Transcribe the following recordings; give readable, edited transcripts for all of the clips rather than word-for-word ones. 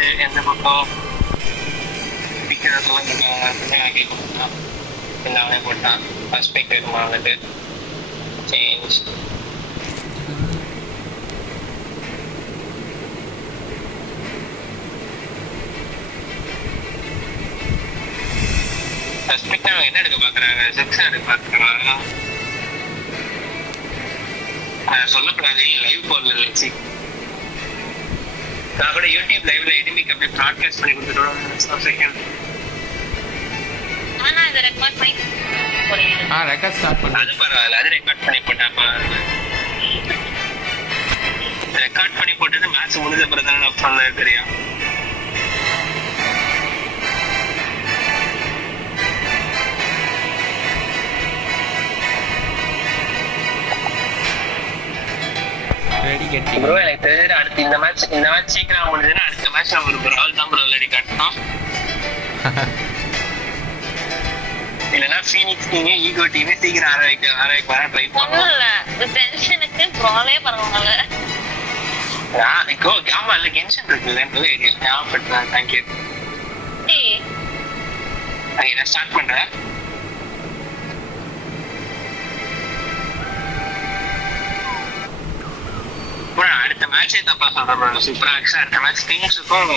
வச்சு எந்த பக்கம் பிக்கிறதெல்லாம் கேட்கணும். இந்த அவனே போட்டான் ஃபர்ஸ்ட் பிக் இருக்குமா வந்துட்டு சேஞ்ச். ஃபர்ஸ்ட் பிக் அவங்க என்ன எடுக்க பார்க்குறாங்க? 6 எடுக்க பார்க்குறாங்க. சொல்லக்கூடாது, லைவ் போடல லட்சி. நான் கூட யூடியூப் லைவ்ல எனிமிக்கு அப்படியே ப்ராட்காஸ்ட் பண்ணி கொடுத்துட்டோம். ஆனா இத ரெக்கார்ட் பண்ணி ரெக்கார்ட் ஸ்டார்ட் பண்ணு. அது பரவாயில்ல, அது ரெக்கார்ட் பண்ணி போட்டா ரெக்கார்ட் பண்ணி போட்டது மேட்ச் முடிஞ்ச பிறகு தானே பண்ணது தெரியும். ப்ரோ எனக்கு தெரிஞ்சது அடுத்து இந்த மேட்ச் சீக்கிரம் முடிஞ்சதுன்னா அடுத்த மேட்ச் நம்ம ஒரு ரால் தான் ப்ரோ ரெடி காட்டணும். இல்லனா ஃபீனிக்ஸ் டீம் ஈகோ டீம் சீக்கிரம் ஆரம்பிக்க ட்ரை பண்ணுவோம். டென்ஷனுக்கு ப்ராலே பரவாயில்லை. ஆமா இல்ல டென்ஷன் இருக்குல்ல ஞாபகப்படுத்துறேன். தேங்க்யூ. நான் ஸ்டார்ட் பண்றேன். அடுத்த மேட்சே தப்பா சொல்றேன். சூப்பரா அடுத்த மேட்ச் கிங்ஸுக்கும்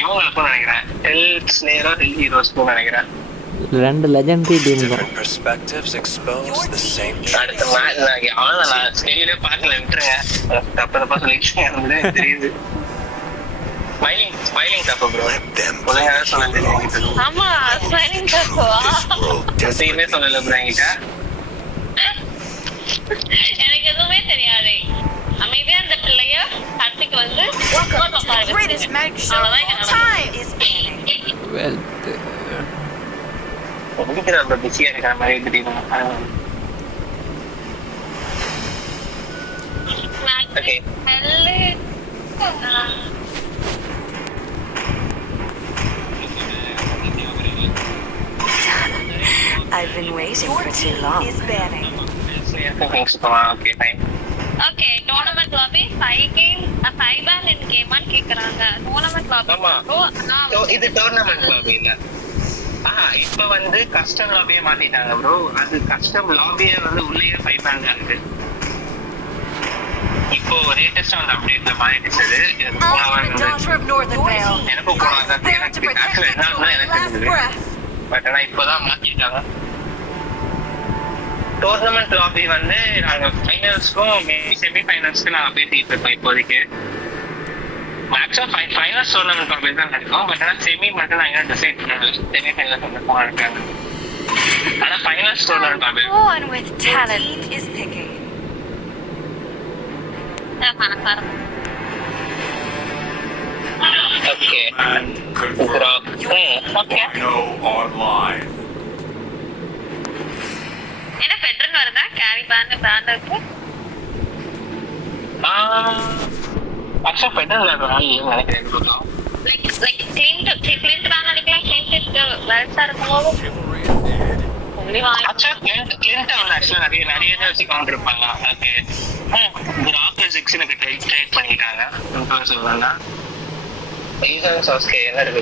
இவங்களுக்கும் நினைக்கிறேன். ஹெல் ஸ்னேரோ ஹெல் ஹீரோஸ்க்கும் நினைக்கிறேன். ரெண்டு லெஜெண்டரி டீம் தான். அடுத்த மேட்ச் நான் ஸ்டேடியிலே பார்க்கல விட்டுருங்க. தப்பா சொல்லிட்டு தெரியுது. ஸ்மைலிங் தப்பு ப்ரோ. ஒழுங்காக சொன்னது ஆமா ஸ்மைலிங் தப்புவா? எதையுமே சொல்லல ப்ரோ என்கிட்ட. எனக்கு எதுவுமே தெரியாது. அமைதியா அந்த பிள்ளைய அடுத்துக்கு வந்து ரொம்ப பிஸியா இருக்கிற மாதிரி தெரியும். Okay I've been waiting for too long. Is banning. Okay, fine. Okay, tournament lobby 5 game 5 ban in game on கேக்குறாங்க. tournament lobby ப்ரோ இது டோர்னமென்ட் லாபி இல்ல. இப்ப வந்து கஸ்டம் லாபியே மாத்திட்டாங்க ப்ரோ. அது கஸ்டம் லாபியே வந்து உள்ளேயே 5 ban இருக்கு. இப்போ லேட்டஸ்டா வந்து அப்டேட்ல மாறிடுச்சு. எனக்கு போனதா எனக்கு ஆக்சுவலா என்னன்னா எனக்கு தெரிஞ்சது. பட் ஆனா இப்பதான் மாத்திட்டாங்க. டோர்னமெண்ட் லாபி வந்து நாங்க ஃபைனல்ஸ்க்கும் செமி ஃபைனல்ஸ்க்கு நாங்க பேசிட்டு இருக்கோம் இப்போதைக்கு. மேக்ஸிமம் ஃபைனல்ஸ் டோர்னமெண்ட் லாபி தான் நடக்கும். பட் ஆனால் செமி மட்டும் நாங்க டிசைட் பண்ணல. செமி ஃபைனல்ஸ் வந்து போனாங்க. ஆனா finals tournament lobby One with talent is picking. Okay online. என்ன பெட்ரன் வருதா? கேரி பேண்ட் இருக்கு. ஆக்சுவலா பெட்டர் நினைக்கிறேன். லைக் கிளின்ட் தான் நினைக்கிறேன். கிளின்ட் வெல்ஸா இருக்கும்போது நிறைய வச்சு கவுண்டர் பண்ணலாம். ஓகே ராக்கர் 6 எனக்கு ட்ரேட் பண்ணிட்டாங்க. சொல்லலாம் என்ன இருக்கு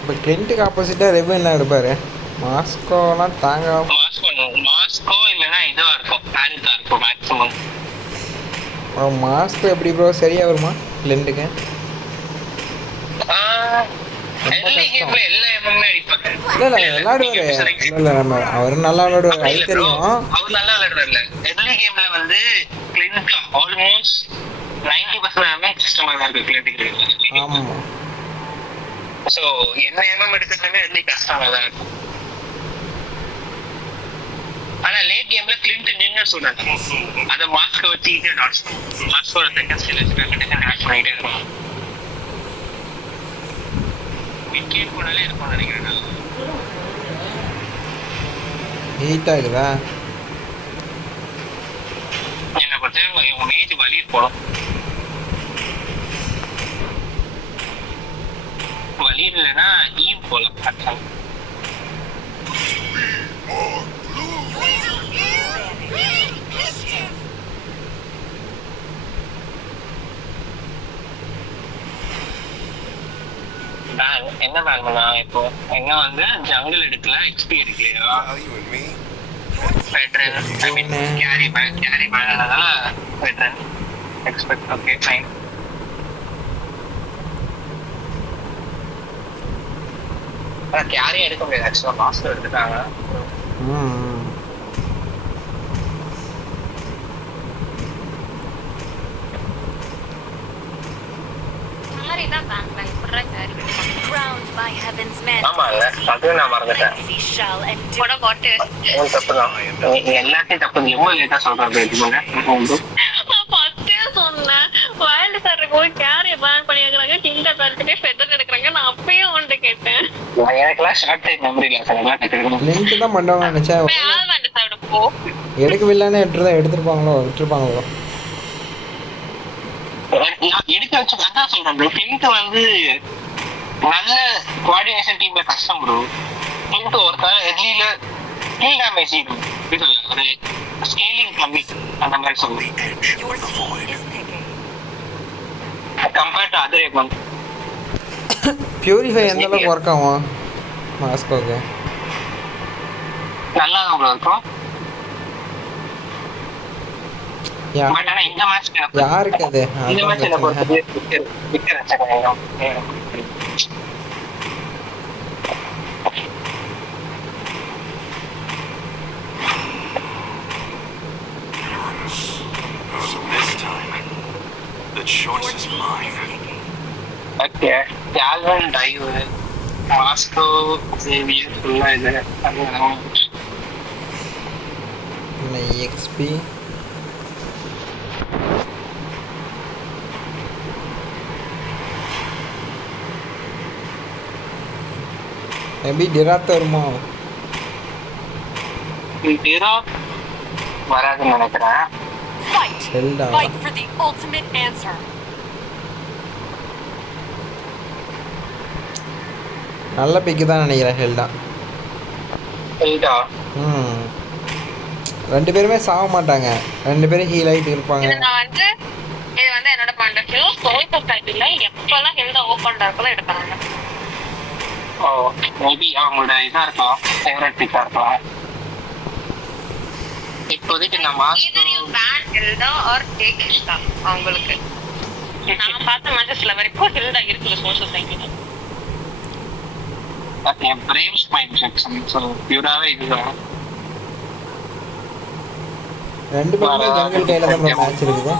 இப்போ கிளின்ட்டுக்கு ஆப்போசிட்டாக ரெவன்லாம் எடுப்பார். மாஸ்கோலாம் தாங்க. மாஸ்கோ இல்லைன்னா இதுவாக இருக்கும், ஹாரிஸாக இருக்கும் மேக்ஸிமம். மாஸ்கோ எப்படி ப்ரோ சரியாக வருமா கிளின்ட்டுக்கு? இல்லை விளாடுவார். இல்லை நம்ம அவர் நல்லா விளாடுவார், அது தெரியும். அவர் நல்லா விளாடுறாருல. எர்லி கேம்ல வந்து கிளின்ட் ஆல்மோஸ்ட் 90% கஷ்டமாக தான் இருக்கு கிளின்ட்டுக்கு. ஆமாம். ஸோ என்ன எடுக்கிறதுமே எர்லி கஷ்டமாக தான் இருக்கும். ஆனா லேட் கேம்ல கிளின்ட் நின்னு சொல்றாங்க. அத மாஸ்க வச்சு ஈஸியா டாட்ஸ் பண்ணும். மாஸ்கோட செகண்ட் ஸ்கில் வச்சு டாட்ச் பண்ணிட்டே இருக்கும். விக்கெட் போனாலே இருக்கும் நினைக்கிறேன். ஹீட் ஆகுதா? என்னை பொறுத்த மேஜ் வலியில் போடும். வலி இல்லைன்னா ஈவ் போலாம். என்ன பேன் பண்ணா இப்போ எங்க வந்து ஜங்கிள் எடுக்கல எக்ஸ்பி எடுக்கலையா வெட்ரன் ஐ மீன் கேரி பேன் அதனால veteran expect okay fine carry எடுக்க முடியாது ஆக்சுவலா மாஸ்டர் எடுத்துட்டாங்க Crowned by heaven's men. ஆமா இல்ல அது நான் மறந்துட்டேன் Legacy shall endure. போட போட்டு உன் தப்பு தான் எல்லாத்தையும் தப்பு எவ்வளவு லேட்டா சொல்றேன் இதுங்க நான் ஃபர்ஸ்டே சொன்னேன் வைல்ட் கார்டுக்கு போய் கேரிய பேன் பண்ணிருக்காங்க கிங்க பேர்த்துக்கே ஃபெதர் எடுக்கறாங்க நான் அப்பயே உன்கிட்ட கேட்டேன் எனக்குலாம் ஷார்ட் டைம் மெமரி இல்ல சார் எல்லாம் டெக்னிக்கல் லிங்க் தான் பண்ணுவாங்க நினைச்சா ஆல் வேண்ட சைடு போ எடுக்கவில்லைன்னு எடுத்துருப்பாங்களோ விட்டுருப்பாங்களோ எடுக்க வச்சு அதான் சொல்றேன் ப்ரோ டென்த் வந்து நல்ல கோஆர்டினேஷன் டீம்ல கஷ்டம் ப்ரோ டென்த் ஒருத்தர் எதிரில கில் டேமேஜ் ஒரு ஸ்கேலிங் கம்மி அந்த மாதிரி சொல்லுவேன் Your team is picking. Compared to other exam purify எந்த அளவுக்கு ஒர்க் ஆகும் மாஸ்கோக்கு நல்லா தான் ப்ரோ இருக்கும் பட் ஆனா இந்த மேட்ச் யாருக்கு அது இந்த மேட்ச் என்ன பொறுத்தது விக்கர் வச்சாங்க So this time, the choice is mine. Okay யால்வன் டைவ் மாஸ்கோ சேவியர் ஃபுல்லா இது எக்ஸ்பி மேபி டிராத் வருமா ஹீரோ வராதுன்னு நினைக்கிறேன் Fight. செல்டா Fight for the ultimate answer. நல்ல பிக்கு தான் நினைக்கிறேன் ஹெல்டா ஹீரோ ரெண்டு பேருமே சாக மாட்டாங்க ரெண்டு பேரும் ஹீல் ஆகிட்டு இருப்பாங்க இது வந்து என்னோட பாயிண்ட் ஆஃப் வியூ சோல் சொசைட்டில எப்பெல்லாம் ஹெல்த் ஓபன்டா இருக்கோ எடுக்கறாங்க ஓ மேபி அவங்களோட இதா இருக்கலாம் ஃபேவரட் பிக்கா இருக்கலாம் இப்போதைக்கு நான் either you ban ஹெல்தா or take ஹெல்தா அவங்களுக்கு நான் பார்த்த மேட்சஸ்ல வரைக்கும் ஹெல்தா இருக்குல்ல சோல் சொசைட்டில okay braves mind section so பியூராவே இதுதான் ரெண்டு பேருமே ஜங்கல் கையில் தான் மேட்ச் இருக்குது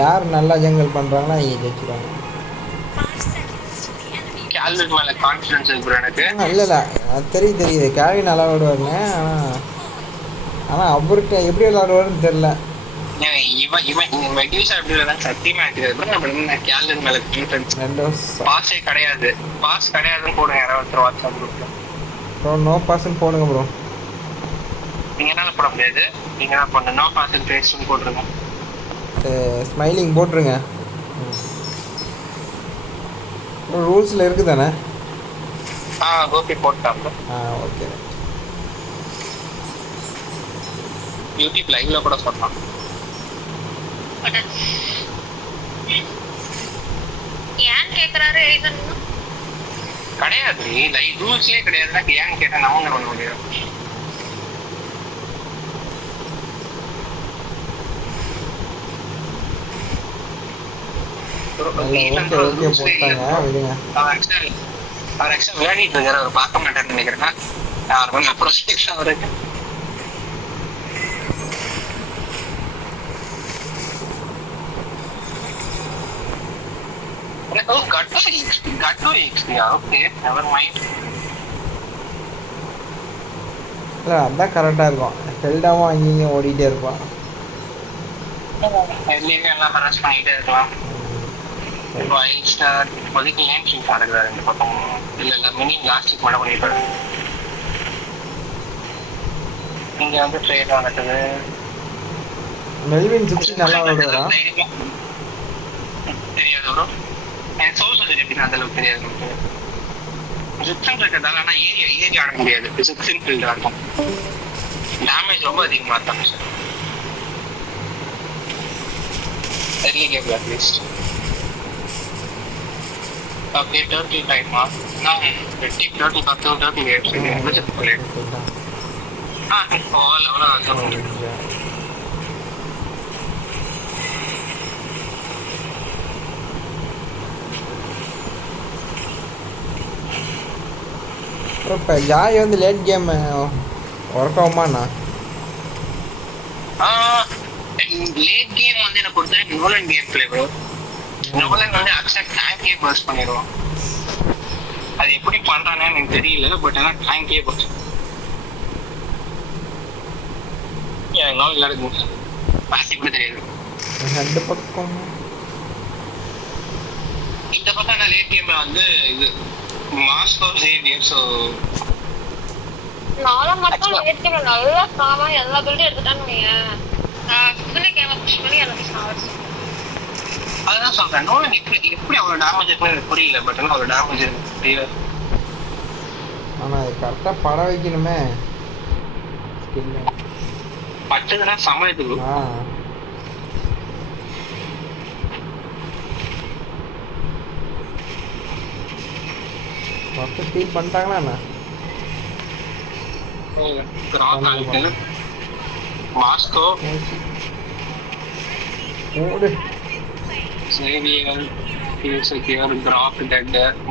யார் நல்லா ஜங்கல் பண்ணுறாங்களோ அவங்க ஜெயிச்சிருவாங்க கேல்வின் மேல கான்ஃபிடன்ஸ் இருக்கு ப்ரோ எனக்கு இல்லை அது தெரியுது கேள்வி நல்லா விடுவாருங்க ஆனால் அவர்கிட்ட எப்படி விளாடுவாருன்னு தெரில இவன் மெடியூசா எப்படி விளையாட சத்தியமா இருக்குது கேல்வின் மேல கான்ஃபிடன்ஸ் ரெண்டு பாஸே கிடையாது பாஸ் கிடையாதுன்னு போடுங்க யாராவது வாட்ஸ்அப் குரூப்ல ப்ரோ நோ பாஸ்ன்னு போடுங்க ப்ரோ நீங்க என்னால போட முடியாது நீங்க என்ன பண்ணணும் நோ பாஸ் பேஸ்ன்னு போட்டுருங்க ஸ்மைலிங் போட்டுருங்க ரூல்ஸில் இருக்குது தானே கோபி போட்டாங்க ஓகே யூடியூப் லைவ்ல கூட சொல்லலாம் ஏன் கேக்குறாரு ரீசன் கிடையாது லைவ் ரூல்ஸ்லயே கிடையாதுன்னா ஏன் கேட்டா நம்ம பண்ண முடியும் ஓகே போட்டாங்க விடுங்க அவர் ஆக்சுவலா விளையாடிட்டு இருக்காரு அவர் பார்க்க மாட்டாருன்னு நினைக்கிறேன் யாருமே அப்புறம் அவருக்கு இல்லை அதான் கரெக்டாக இருக்கும் ஹெல்டாவும் அங்கேயும் ஓடிட்டே இருப்பான் எல்லாம் ஹராஸ் பண்ணிட்டே இருக்கலாம் வைல்ட் ஸ்டார் இப்போதைக்கு லேன் ஷீட் நடக்குது ரெண்டு பக்கம் இல்லை மினி லாஸ்டிக் மட்டும் பண்ணிட்டு இங்க வந்து ட்ரேட் நடக்குது மெல்வின் சுற்றி நல்லா விடுவாரா தெரியாது ப்ரோ எனக்கு சோல் சர்ஜரி எப்படின்னா அந்த அளவுக்கு தெரியாது நமக்கு ஜிப்சன் இருக்கிறதால ஆனால் ஏரியா ஆட முடியாது ஜிப்சன் ஃபீல்டாக இருக்கும் டேமேஜ் ரொம்ப அதிகமாக இருக்கும் sir early game at least அப்படியே டர்க்கி டைமா நான் வெட்டி டர்க்கி 10 டர்க்கி முடிச்சு எவ்வளோ இப்போ ஜாய் வந்து லேட் கேம் ஒர்க் ஆகுமாண்ணா? லேட் கேம் வந்து எனக்கு பொறுத்த Nolan game play bro. Nolan வந்து அக்செப்ட் டேங்கே பர்ஸ்ட் பண்ணிடுவான். அது எப்படி பண்றானே எனக்கு தெரியல, பட் ஆனால் டேங்கே பர்ஸ்ட் நோலன் விளையாடுது பாசி கூட தெரியாது. ரெண்டு பக்கம் இந்த பக்கம் லேட் கேம்ல வந்து இது மாஸ்கோ சேவியர். ஸோ நானும் மட்டும் லேட் கேம்ல நல்லா காமா எல்லா பில்டும் எடுத்துட்டான்னு வையேன். கேம புஷ் பண்ணி எனக்கு சாவடிச்சு. அதுதான் சொல்றேன், நோலன் எப்படி அவ்வளோ டேமேஜ் இருக்குன்னு எனக்கு புரியல. பட் ஆனால் அவ்வளோ டேமேஜ் இருக்கு புரியல. ஆனால் அது கரெக்டாக படம் வைக்கணுமே. பட்டதுன்னா சமயத்துக்கு மொத்தம் டீம் பண்ணிட்டாங்களா? மாஸ்கோ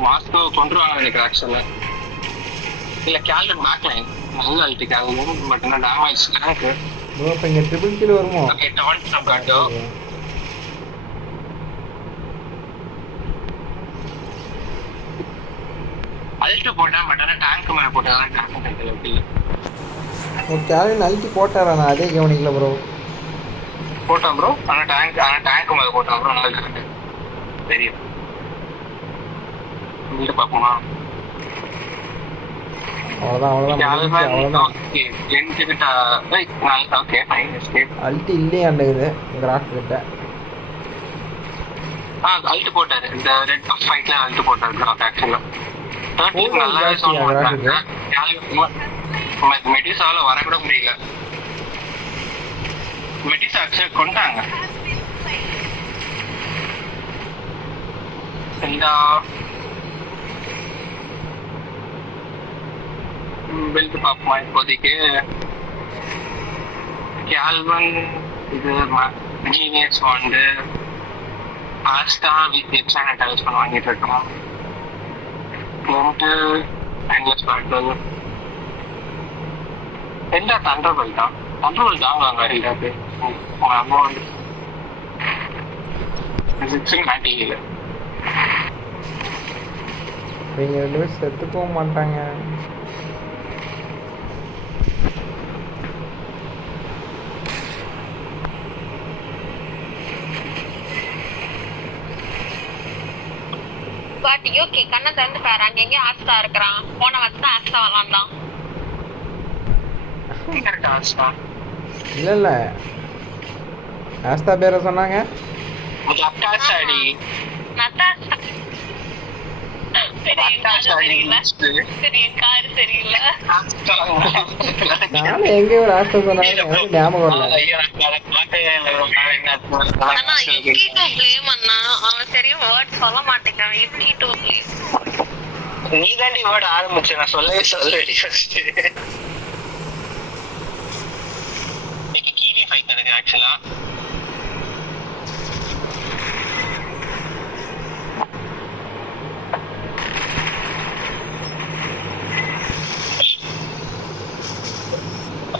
மாஸ்கோ கொண்டுருவாங்க நினைக்கிறேன் ஆக்சுவலா. இல்ல கேல்டன் பேக்லைன் நல்ல அல்டிக்காக பட் என்ன டேமேஜ் எனக்கு இப்போ இங்கே ட்ரிபிள் கில் வருமோ? அல்ட்டு போட்டேன் பட் ஆனால் டேங்க் மேலே போட்டேன். டேங்க் இல்லை கேல்டன் அல்ட்டி போட்டாரா? நான் அதே கவனிக்கல ப்ரோ. போட்டான் ப்ரோ, ஆனால் டேங்க் மேலே போட்டான் ப்ரோ. நல்லா கரெக்டு தெரியும். வீடு பார்ப்போமா? அல்ட்டி இல்லையாண்டுக்குது கிராக் கிட்ட. அல்ட்டு போட்டாரு இந்த ரெட் பஃப் ஃபைட்ல அல்ட்டு போட்டாரு கிராக் ஆக்சுவலா. 13 நல்லாவே சவுண்ட் பண்றாங்க. மெடிசால வர கூட முடியல. மெடிசா ஆக்சுவலா கொண்டாங்க. இந்த பில்ட் பார்ப்போமா இப்போதைக்கு? கேல்வன் இது ஜீனியஸ் வாண்டு ஆஸ்டா வித் எக்ஸான டெலிஸ்போன் வாங்கிட்டு இருக்கோம். எண்ட்லெஸ் பேட்டல் எல்லா தண்டர்பல் தான். தண்டர்பல் தான் வாங்க எல்லாத்து அமௌண்ட் 690 இவங்க ரெண்டு பேரும் செத்து போக மாட்டாங்க. பட் யூகே கண்ணை திறந்து பாரு, அங்க எங்க ஆஸ்தா இருக்கிறான். போன வந்து ஆஸ்தா விளாண்டான். இல்ல ஆஸ்தா பேரை சொன்னாங்க. நானும் எங்க ஒரு ஆஸ்தா சொன்னாங்க ஞாபகம் வரல. நீ தாண்டி வேர்ட் ஆரம்பிச்சு, நான் சொல்லவே சொல்லடி. கீவி ஃபைட் நடக்குது ஆக்சுவலா.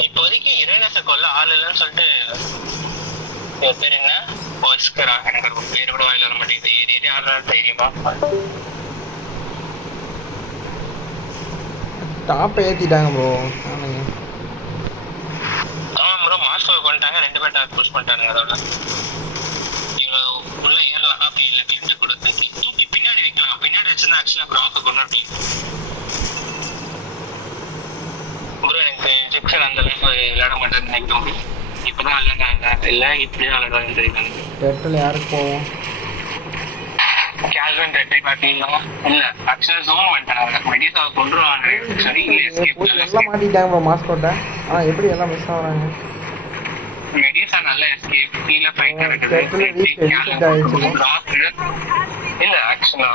இப்போதைக்கு இரேனஸை கொல்ல ஆள் இல்லைன்னு சொல்லிட்டு பேர் என்ன போஸ்கரா, எனக்கு பேர் கூட வாயில வர மாட்டேங்குது. ஏறி ஆடுறாரு தைரியமா. டாப்பை ஏத்திட்டாங்க ப்ரோ. ஆமா ப்ரோ, மாஸ்கோ பண்ணிட்டாங்க. 2 பேர் டாப் புஷ் பண்ணிட்டாங்க. அதோட இவ்வளோ உள்ள ஏறலாம். அப்படி இல்லை கிளிண்ட் கொடுத்து தூக்கி பின்னாடி வைக்கலாம். பின்னாடி வச்சிருந்தா ஆக்சுவலா ப்ராக்கை கொண்டு ப்ரோ. எனக்கு ஜிப்சன் அந்த அளவுக்கு விளையாட மாட்டேன்னு நினைக்கிறோம். இப்பதான் விளையாடுறாங்க. இல்லை இப்படிதான் விளையாடுவாங்கன்னு தெரியுது. ரெட்டில் யாருக்கு போவோம்? கேல்வன் ரெட்டை பார்த்தீங்கன்னா இல்லை ஆக்சுவலாக ஜோன் வந்துட்டாங்க. மெடிசாவை கொண்டுருவாங்க. சரி எல்லாம் மாட்டிட்டாங்க ப்ரோ மாஸ்கோட்டை. ஆனால் எப்படி எல்லாம் மிஸ் ஆகுறாங்க? மெடிசா நல்ல எஸ்கேப். கீழே ஃபைட் நடக்குது. இல்லை ஆக்சுவலா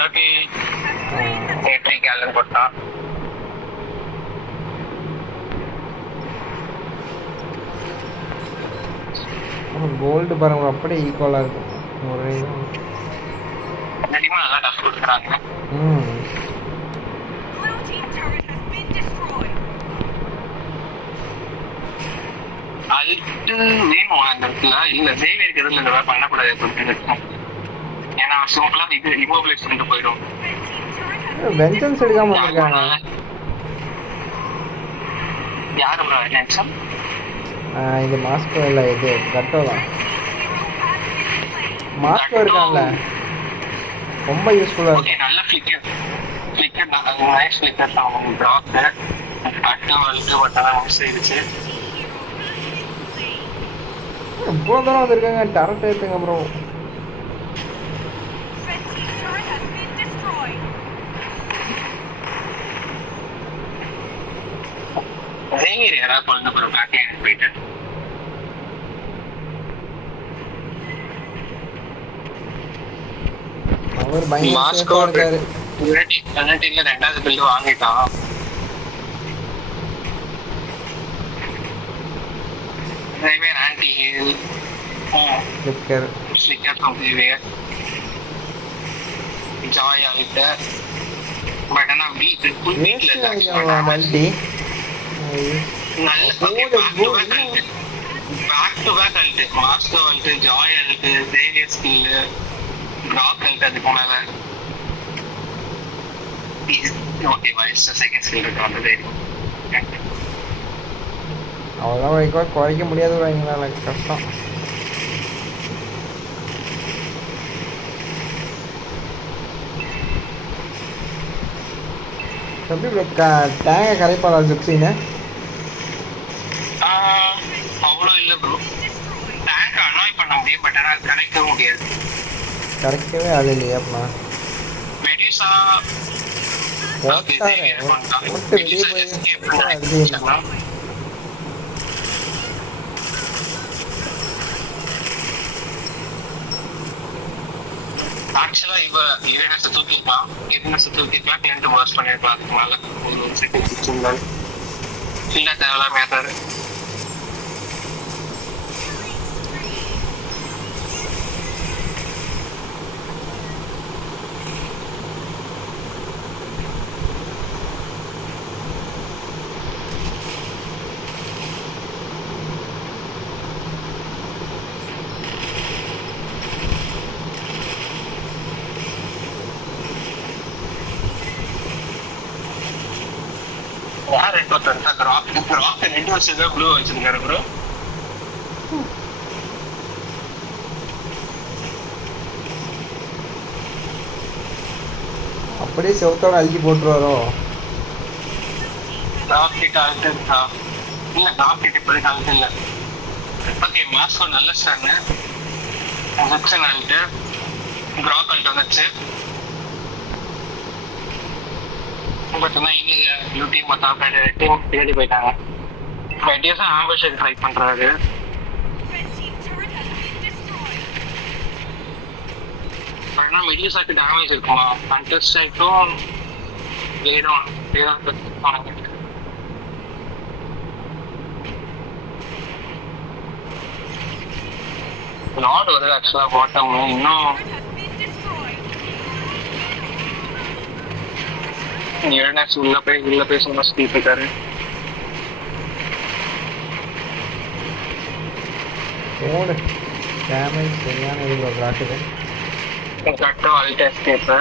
30 ஏட்ரி கேலன் போட்டான். கோல்டு பாருங்க அப்படியே ஈக்குவலாக இருக்கும் ஒரே இந்த டீமும் நல்லா டஃப் கொடுக்குறாங்க. Blue team turret has been destroyed. Ult வேணும் அந்த இடத்துல. இல்ல சேவியருக்கு எதுவும் இந்த மாதிரி பண்ணக்கூடாது அப்படின்னு இருக்கும். ஏன்னா சிம்பிளா இது இமோபிலைஸ் பண்ணிட்டு போயிடும். வெஞ்சன்ஸ் எடுக்காம வந்திருக்காங்க. யாரு ப்ரோ வெஞ்சன்ஸ்? இது மாஸ்கோ இல்லை, இது கட்டோ தான். மாஸ்கோ இருக்கான்ல, ரொம்ப யூஸ்ஃபுல்லாக ஓகே இருக்கும். நல்ல ஃபிளிக்கர் நைஸ் ஃபிளிக்கர் அவங்க ப்ளாக் கட்டோ அல்ட்டு வட்டெல்லாம் மிஸ் ஆயிடுச்சு. இவ்வளோ தூரம் வந்திருக்காங்க, டரட் ஏற்றுங்க bro. Red team turret has been destroyed. Xavier யாராவது கொண்டு ப்ரோ பேக் லைனுக்கு போயிட்டு. அவர் பயங்கர மாஸ்கோ சேஃபாக இருக்காரு. யூனிட்டில ரெண்டாவது பில்டு வாங்கிட்டான். Xavier anti heal flicker flicker from Xavier Joy ஆகிட்ட. பட் ஆனால் வீக் ஃபுல் வீக்ல மல்டி நல்ல back to back ult Moscow ult Joy ult Xavier skill rock ult அதுக்கு மேல. ஓகே வாய்ஸ் செகண்ட் ஸ்கில் இருக்கு வந்தது. அவ்வளோதான் வரைக்கும் குறைக்க முடியாது எங்களால், கஷ்டம். எப்படி டேங்கை கரைப்பாளா ஜிப்சின்னு? அவ்வளோ இல்லை ப்ரோ. டேங்க் அனாய் பண்ண முடியும், பட் ஆனால் கரைக்கவும் முடியாது. கரைக்கவே அது இல்லையா அப்படின்னா? மெடியூசா போட்டு வெளியே போய் அது ஆக்சுவலா யுரேனஸை தூக்கிருக்கலாம். யுரேனஸை தூக்கிருக்கலாம், கிளண்ட் வாஷ் பண்ணிருக்கலாம். அதுக்கு மேல ஒரு செகண்ட் வச்சிருந்தாரு. இல்ல தேவையில்லாம ஏத்தாரு. யார் ரெட் ஒருத்தர் கிராக் ரெண்டு வருஷம் தான் ப்ளூ வச்சிருக்காரு ப்ரோ. அப்படியே செவத்தோட அழுகி போட்டுருவாரோ? ராக்கெட் ஆல்ட்டு இருக்கா? இல்ல ராக்கெட் இப்போதைக்கு ஆல்ட்டு இல்ல. ஓகே மாஸ்கோ நல்ல ஸ்டார்னு ஜிப்சன் ஆல்ட்டு கிராக் ஆல்ட்டு வந்துச்சு. பட் ஆனால் இங்கே ப்ளூ டீம் மொத்தம் டீம் தேடி போயிட்டாங்க. மெடியூஸும் ஆம்புஷுக்கு ட்ரை பண்ணுறாரு. ஆனால் மெடியூஸாக்கு டேமேஜ் இருக்குமா? கண்டஸ்டாக்கும் வேணும் லார்ட் வருது ஆக்சுவலாக பாட்டம். இன்னும் யுரேனஸ் உள்ள போய் சொன்ன ஸ்டீப் இருக்காரு. ஓடு டேமேஜ் சரியான இது காட்டுது. கரெக்டாக அல்ட் எஸ்கேப்.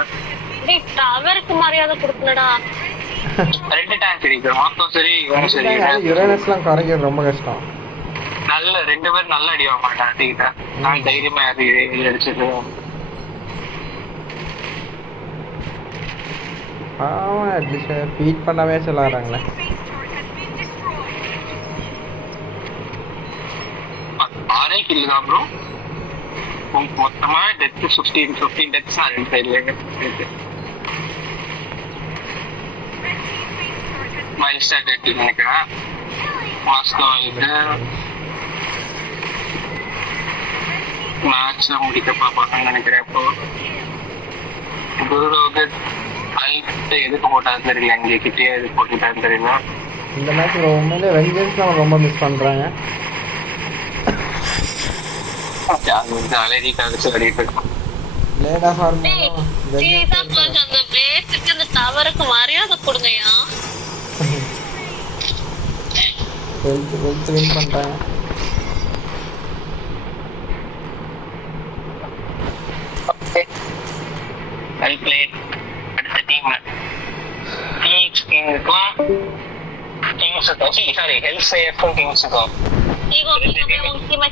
டேய் டவருக்கு மரியாதை கொடுக்கலடா. ரெண்டு டேங்க் இருக்கு, மாஸ்கோ சரி இவனும் சரி. யுரேனஸ்லாம் குறைக்கிறது ரொம்ப கஷ்டம். நல்ல ரெண்டு பேரும் நல்ல அடி வாங்க மாட்டான் டீக்கிட்ட. நான் தைரியமா அடிச்சிட்டு பாவம் அட்லீஸ்ட் ஃபீட் பண்ணவே சொல்லாறாங்களே. ஆரே கில்லு தான் ப்ரோ. மொத்தமா டெத் 15 டெத்ஸ் தான் ரெண்டு சைடுல இருக்கு. மைல்ஸ்டா டெட் நினைக்கிறேன். மாஸ்கோ இது மேட்ச்ல முடிக்க பார்ப்பாங்கன்னு நினைக்கிறேன். இப்போ குருவுக்கு அல்ட் எதுக்கு போட்டான்னு தெரியல, இங்கே கிட்டே எதுக்கு போட்டுட்டான்னு தெரியல. இந்த மேட்ச் உண்மையிலே வெஞ்சன்ஸ் நம்ம ரொம்ப மிஸ் பண்ணுறாங்க. அலரி கழிச்சு அடிட்டு இருக்கோம். லேட் ஆஃப் ஆர்மோ சீரியஸா கொஞ்சம் அந்த பிளேஸ்க்கு அந்த டவருக்கு மரியாதை கொடுங்கயா. வெல்த் வின் பண்ணிட்டாங்க. Well plate. அடுத்த டீம் கிங்ஸுக்கும் கிங்ஸுக்கும் சாரி ஹெல்த் சேஃப்க்கும் கிங்ஸுக்கும் ஈகோ முக்கியமா